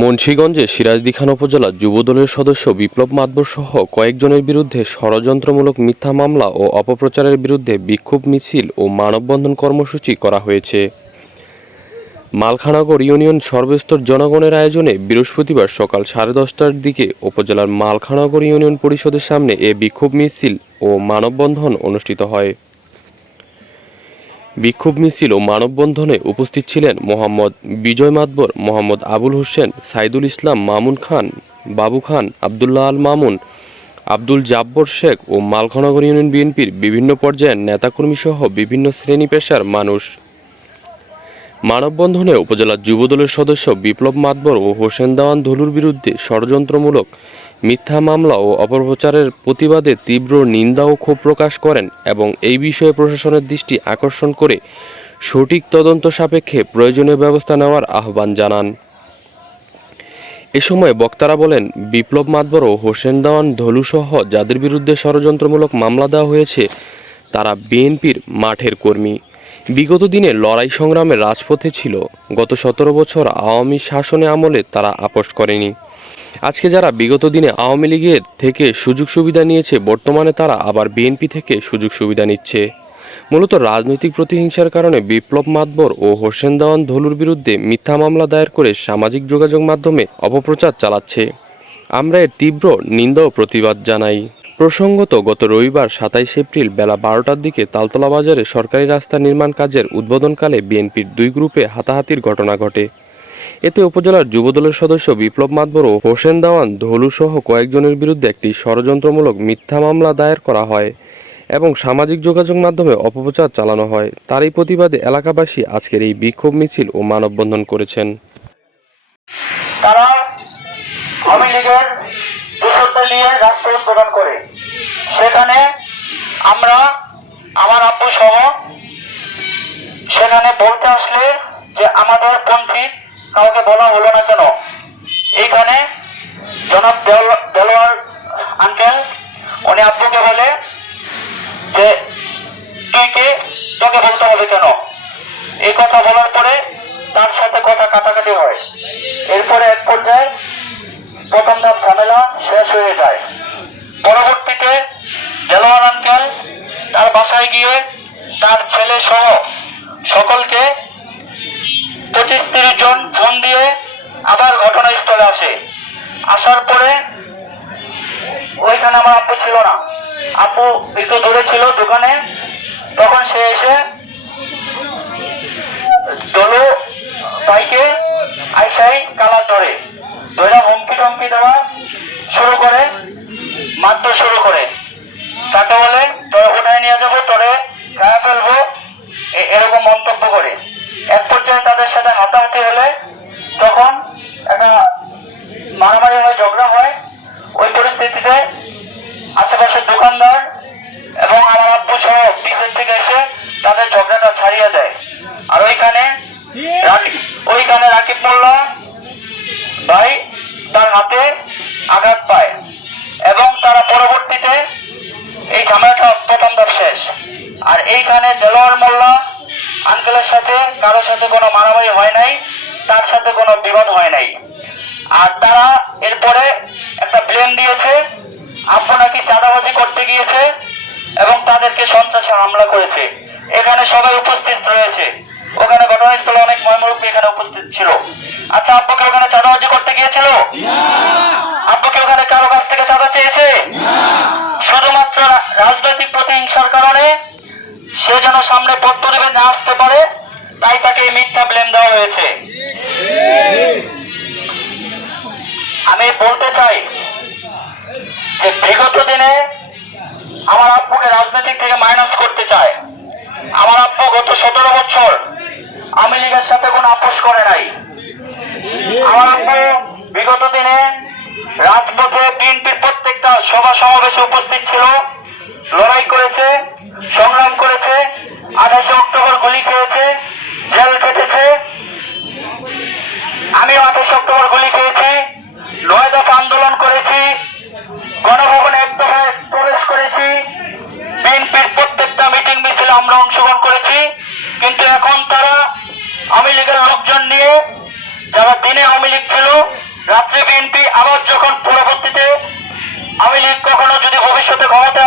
মুন্সীগঞ্জে সিরাজদিখান উপজেলা যুবদলের সদস্য বিপ্লব মাতবর সহ কয়েকজনের বিরুদ্ধে ষড়যন্ত্রমূলক মিথ্যা মামলা ও অপপ্রচারের বিরুদ্ধে বিক্ষোভ মিছিল ও মানববন্ধন কর্মসূচি করা হয়েছে। মালখানাগর ইউনিয়ন সর্বস্তর জনগণের আয়োজনে বৃহস্পতিবার সকাল সাড়ে দশটার দিকে উপজেলার মালখানাগর ইউনিয়ন পরিষদের সামনে এ বিক্ষোভ মিছিল ও মানববন্ধন অনুষ্ঠিত হয়। বিক্ষোভ মিছিল ও মানববন্ধনে উপস্থিত ছিলেন মোহাম্মদ বিজয় মাতবর, মোহাম্মদ আবুল হোসেন, সাইদুল ইসলাম মামুন খান, বাবু খান, আবদুল্লাহ আল মামুন, আব্দুল জাব্বর শেখ ও মালখানগর ইউনিয়ন বিএনপির বিভিন্ন পর্যায়ের নেতাকর্মী সহ বিভিন্ন শ্রেণি পেশার মানুষ। মানববন্ধনে উপজেলা যুবদলের সদস্য বিপ্লব মাতবর ও হোসেন দেওয়ান ধলুর বিরুদ্ধে ষড়যন্ত্রমূলক মিথ্যা মামলা ও অপপ্রচারের প্রতিবাদে তীব্র নিন্দা ও ক্ষোভ প্রকাশ করেন এবং এই বিষয়ে প্রশাসনের দৃষ্টি আকর্ষণ করে সঠিক তদন্ত সাপেক্ষে প্রয়োজনীয় ব্যবস্থা নেওয়ার আহ্বান জানান। এ সময় বক্তারা বলেন, বিপ্লব মাতবর ও হোসেন দেওয়ান ধলুসহ যাদের বিরুদ্ধে ষড়যন্ত্রমূলক মামলা দেওয়া হয়েছে, তারা বিএনপির মাঠের কর্মী। বিগত দিনে লড়াই সংগ্রামে রাজপথে ছিল। গত সতেরো বছর আওয়ামী শাসনে আমলে তারা আপোষ করেনি। আজকে যারা বিগত দিনে আওয়ামী লীগের থেকে সুযোগ সুবিধা নিয়েছে, বর্তমানে তারা আবার বিএনপি থেকে সুযোগ সুবিধা নিচ্ছে। মূলত রাজনৈতিক প্রতিহিংসার কারণে বিপ্লব মাতবর ও হোসেন দেওয়ান ধলুর বিরুদ্ধে মিথ্যা মামলা দায়ের করে সামাজিক যোগাযোগ মাধ্যমে অপপ্রচার চালাচ্ছে। আমরা এর তীব্র নিন্দা ও প্রতিবাদ জানাই। প্রসঙ্গত, গত রবিবার সাতাইশ এপ্রিল বেলা বারোটার দিকে তালতলা বাজারে সরকারি রাস্তা নির্মাণ কাজের উদ্বোধনকালে বিএনপির দুই গ্রুপে হাতাহাতির ঘটনা ঘটে। এতে উপজেলার যুবদলের সদস্য বিপ্লব মাতবর ও হোসেন দেওয়ান ধলু সহ কয়েকজনের বিরুদ্ধে একটি ষড়যন্ত্রমূলক মিথ্যা মামলা দায়ের করা হয় এবং সামাজিক যোগাযোগ মাধ্যমে অপপ্রচার চালানো হয়। তারই প্রতিবাদে এলাকাবাসী আজকের এই বিক্ষোভ মিছিল ও মানববন্ধন করেছেন। সেখানে আমরা, আমার আব্বু সহ সেখানে বলতে আসলে যে আমাদের পন্থী কাউকে বলা হলো না কেন? এইখানে জনাব দেলোয়ার আঙ্কেল, উনি আব্বুকে বলে যে তুই কে তোকে বলতে হবে কেন? এই কথা বলার পরে তার সাথে কথা কাটাকাটি হয়। এরপরে এক পর্যায়ে প্রথম ধাপ ঝামেলা শেষ হয়ে যায়। পরবর্তীতে দেলোয়ার আঙ্কেল তার বাসায় গিয়ে তার ছেলে সহ সকলকে পঁচিশ তিরিশ জন ফোন দিয়ে আবার ঘটনাস্থলে আসে। আসার পরে ওইখানে আমার আব্বু ছিল না। আব্বু একটু দূরে ছিল দোকানে। তখন সে এসে দোলো বাইকে আইসাই কালার ধরে। ধরে হুমকি টমকি দেওয়া শুরু করে, মারধর শুরু করে। তাকে বলে তাদের সাথে হাতাহাতি হলে তখন একটা মারামারি হয়, ঝগড়া হয়। ওই পরিস্থিতিতে আশেপাশের দোকানদার এবং আমার আব্বু সহ পিছন থেকে এসে তাদের ঝগড়াটা ছাড়িয়ে দেয়। আর ওইখানে ওইখানে রাকিব মোল্লা ভাই তার হাতে আঘাত পায় এবং তারা পরবর্তীতে এই ঝামেলাটা প্রথম শেষ। আর এইখানে দেলোয়ার মোল্লা আঙ্কেলের সাথে কারোর সাথে কোনো মারামারি হয় নাই তার সাথে কোনো বিবাদ হয় নাই। আর তারা এরপরে একটা ব্লেম দিয়েছে আব্বু নাকি চাঁদাবাজি করতে গিয়েছে এবং তাদেরকে সন্ত্রাসে হামলা করেছে। এখানে সবাই উপস্থিত রয়েছে। ওখানে ঘটনাস্থলে অনেক ময়মুরব্বী এখানে উপস্থিত ছিল। আচ্ছা আব্বুকে ওখানে চাঁদাবাজি করতে গিয়েছিল? আব্বুকে ওখানে কারও কাছ থেকে চাঁদা চেয়েছে? শুধুমাত্র রাজনৈতিক প্রতিহিংসার কারণে সে যেন সামনে পথ না আসতে পারে, তাই তাকে মিথ্যা ব্লেম দেওয়া হয়েছে। আমি বলতে চাই যে বিগত দিনে আমার আব্বুকে রাজনৈতিক থেকে মাইনাস করতে চায়। আমার আব্বু গত সতেরো বছর আওয়ামী লীগের সাথে কোনো আপোষ করে নাই। আমার আব্বু বিগত দিনে রাজপথে বিএনপির প্রত্যেকটা সভা সমাবেশে উপস্থিত ছিল। লড়াই করেছে সংগ্রাম করেছে আঠাশে অক্টোবর গুলি খেয়েছে জেল কেটেছে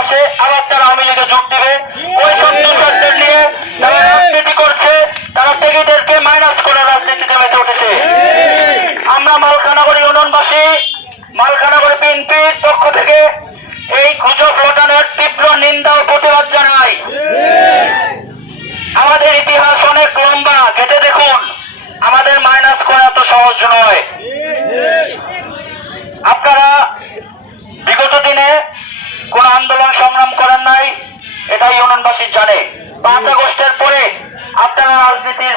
মাসে আবার তারা আওয়ামী লীগে যোগ দিবে। ওই সব দূষকদের নিয়ে তারা রাজনীতি করছে, তারা টেকিদেরকে মাইনাস করে রাজনীতিতে মেতে উঠেছে। আমরা মালখানাগড়ি ইউনিয়নবাসী মালখানাগড়ি বিএনপির পক্ষ থেকে এই গুজব লোটানোর তীব্র নিন্দা ও প্রতিবাদ জানাই। আমাদের ইতিহাস অনেক লম্বা, ঘেটে দেখুন। আমাদের মাইনাস করা এত সহজ নয়। আপনারা ইউনিয়নবাসী জানে। পাঁচ আগস্টের পরে আপনারা রাজনীতির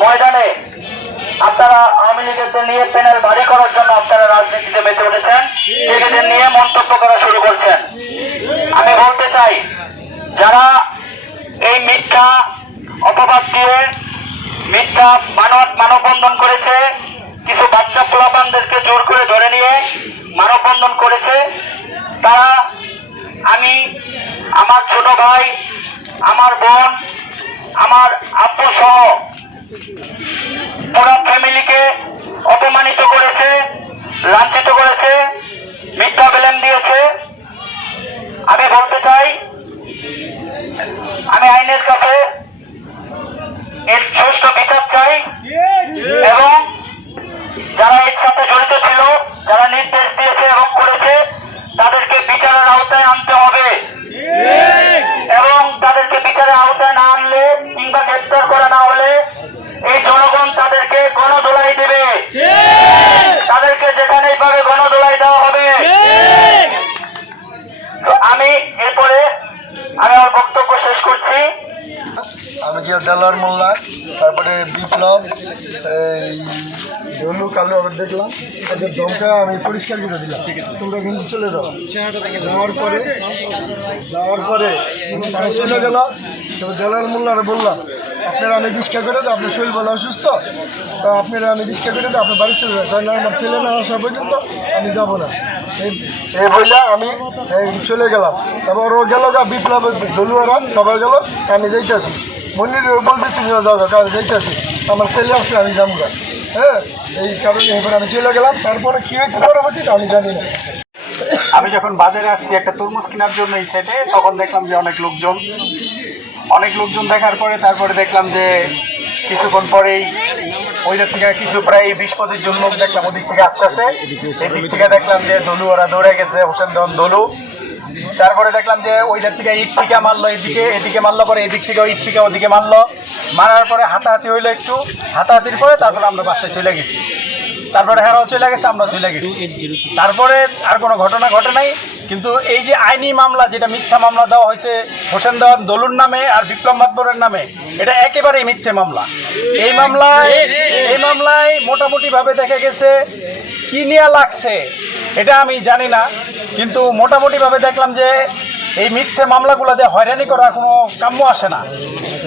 ময়দানে আপনারা আওয়ামী লীগের নিয়ে প্যানেল ভারী করার জন্য আপনারা রাজনীতিতে মেতে উঠেছেন। লীগেদের নিয়ে মন্তব্য করা শুরু করছেন। আমি বলতে চাই, যারা এই মিথ্যা অপবাদ দিয়ে মিথ্যা মানব মানববন্ধন করেছে, কিছু বাচ্চা পোলাপানদেরকে জোর করে ধরে নিয়ে মানববন্ধন করেছে, তারা আমি, আমার ছোট ভাই আমার বোন আমার আব্বু সহ পুরো ফ্যামিলিকে অপমানিত করেছে লাঞ্ছিত করেছে মিথ্যা বেলেন দিয়েছে। আমি বলতে চাই আমি আইনের কাছে এর সুষ্ঠু বিচার চাই এবং কিংবা গ্রেপ্তার করা না হলে এই জনগণ তাদেরকে গণদোলাই দেবে। তাদেরকে যেখানেই পাবে গণদোলাই দেওয়া হবে। তো আমি এরপরে আমি আমার বক্তব্য শেষ করছি। আমি গিয়ে দেলার মোল্লা তারপরে বিপ্লব এই ডলু কালু আবার দেখলাম। এদের দমকা আমি পরিষ্কার করে দিলাম। তোমরা কিন্তু চলে যাও। যাওয়ার পরে যাওয়ার পরে চলে গেল। তো দেলার মোল্লারে বললাম আপনারা আমি রিক্সা করে দেয় আপনার শরীর বলে অসুস্থ। তো আপনারা আমি রিক্সা করে দেয় আপনার বাড়ি চলে তাহলে আমার ছেলে না আসা পর্যন্ত আমি যাব না। এই- বললে আমি চলে গেলাম। তারপর ও গেল গা বিপ্লব দলুয়ারা সবাই গেল, আমি যাইতেছি। মন্দির বলতে তুমি যাও কারণ যাইতেছি। আমার ছেলে আসলে আমি যাব গা। হ্যাঁ এই কারণে এবার আমি চলে গেলাম। তারপরে কী হয়েছে পরবর্তীতে আমি জানি না। আমি যখন বাজারে আসছি একটা তরমুজ কেনার জন্য এই সাইডে তখন দেখলাম যে অনেক লোকজন অনেক লোকজন দেখার পরে তারপরে দেখলাম যে কিছুক্ষণ পরেই ওইদের থেকে কিছু প্রায় বিশ, পঁচিশ জন লোক দেখলাম ওদিক থেকে আসতে আসে এদিক থেকে দেখলাম যে দলু, ওরা দৌড়ে গেছে, হোসেন দন, দলু। তারপরে দেখলাম যে ওইটার থেকে ইট টিকা মারলো এদিকে এদিকে মারলো, পরে এদিক থেকে ইট টিকা ওদিকে মারলো। মারার পরে হাতাহাতি হইল একটু। হাতাহাতির পরে তারপরে আমরা বাসায় চলে গেছি। তারপরে হেরাও চলে গেছে আমরা চলে গেছি। তারপরে আর কোনো ঘটনা ঘটে নাই। কিন্তু এই যে আইনি মামলা যেটা মিথ্যা মামলা দেওয়া হয়েছে হোসেন দেওয়ান দলুর নামে আর বিপ্লব মাতবরের নামে এটা একেবারেই মিথ্যে মামলা। এই মামলায় এই মামলায় মোটামুটি ভাবে দেখা গেছে কি নিয়ে লাগছে এটা আমি জানি না কিন্তু মোটামুটিভাবে দেখলাম যে এই মিথ্যে মামলাগুলোতে হয়রানি করা কোনো কাম্য আসে না।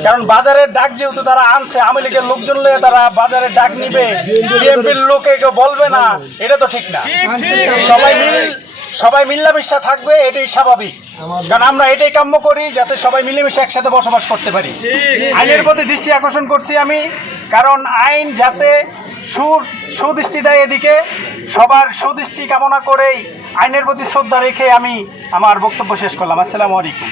কারণ বাজারের ডাক যেহেতু তারা আনছে আওয়ামী লীগের লোকজন লয়ে তারা বাজারের ডাক নিবে বিএনপির লোকে কেউ বলবে না এটা তো ঠিক না। সবাই মিল সবাই মিল্লামিশা থাকবে এটাই স্বাভাবিক। কারণ আমরা এটাই কাম্য করি যাতে সবাই মিলেমিশে একসাথে বসবাস করতে পারি। আইনের প্রতি দৃষ্টি আকর্ষণ করছি আমি কারণ আইন যাতে সুর সুদৃষ্টি দেয় এদিকে সবার সুদৃষ্টি কামনা করেই আইনের প্রতি শ্রদ্ধা রেখে আমি আমার বক্তব্য শেষ করলাম। আসসালামু আলাইকুম।